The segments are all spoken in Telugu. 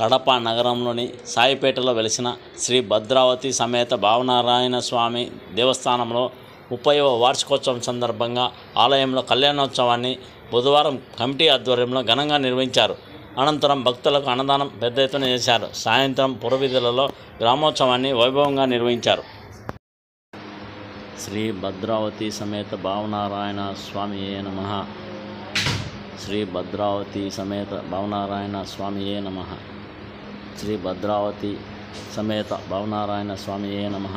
కడప నగరంలోని సాయిపేటలో వెలిసిన శ్రీ భద్రావతి సమేత భావనారాయణ స్వామి దేవస్థానంలో 30వ వార్షికోత్సవం సందర్భంగా ఆలయంలో కళ్యాణోత్సవాన్ని బుధవారం కమిటీ ఆధ్వర్యంలో ఘనంగా నిర్వహించారు. అనంతరం భక్తులకు అన్నదానం పెద్ద ఎత్తున చేశారు. సాయంత్రం పురవీధులలో గ్రామోత్సవాన్ని వైభవంగా నిర్వహించారు. శ్రీ భద్రావతి సమేత భావనారాయణ స్వామియే నమః. శ్రీ భద్రావతి సమేత భావనారాయణ స్వామియే నమః. శ్రీ భద్రావతి సమేత భావనారాయణ స్వామియే నమః.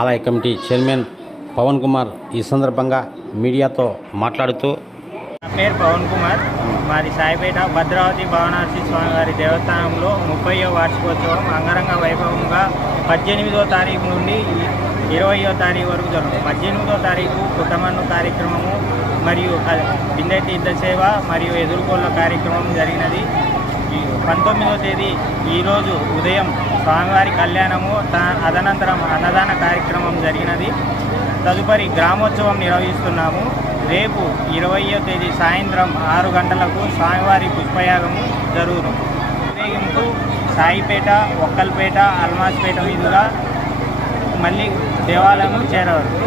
ఆలయ కమిటీ చైర్మన్ పవన్ కుమార్ ఈ సందర్భంగా మీడియాతో మాట్లాడుతూ, నా పేరు పవన్ కుమార్. మాది సాయిపేట భద్రావతి భావనారాయణ స్వామివారి దేవస్థానంలో 30వ వార్షికోత్సవం అంగరంగ వైభవంగా 18వ తారీఖు నుండి 20వ తారీఖు వరకు జరుగుతుంది. 18వ తారీఖు పుట్టమన్ను కార్యక్రమము మరియు బిందె తీర్థ సేవ మరియు ఎదుర్కోళ్ళ కార్యక్రమం జరిగినది. 19వ తేదీ ఈరోజు ఉదయం స్వామివారి కళ్యాణము, అదనంతరం అన్నదాన కార్యక్రమం జరిగినది. తదుపరి గ్రామోత్సవం నిర్వహిస్తున్నాము. రేపు 20వ తేదీ సాయంత్రం 6 గంటలకు స్వామివారి పుష్పయాగము జరుగును. ఊరేగింపు సాయిపేట, ఒక్కల్పేట, అల్మాస్పేట మీదుగా మళ్ళీ దేవాలయం చేరవచ్చు.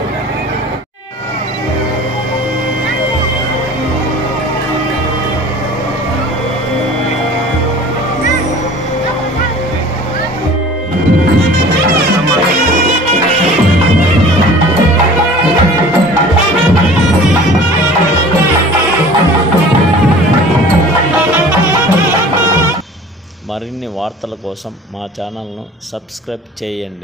మరిన్ని వార్తల కోసం మా ఛానల్ను సబ్స్క్రైబ్ చేయండి.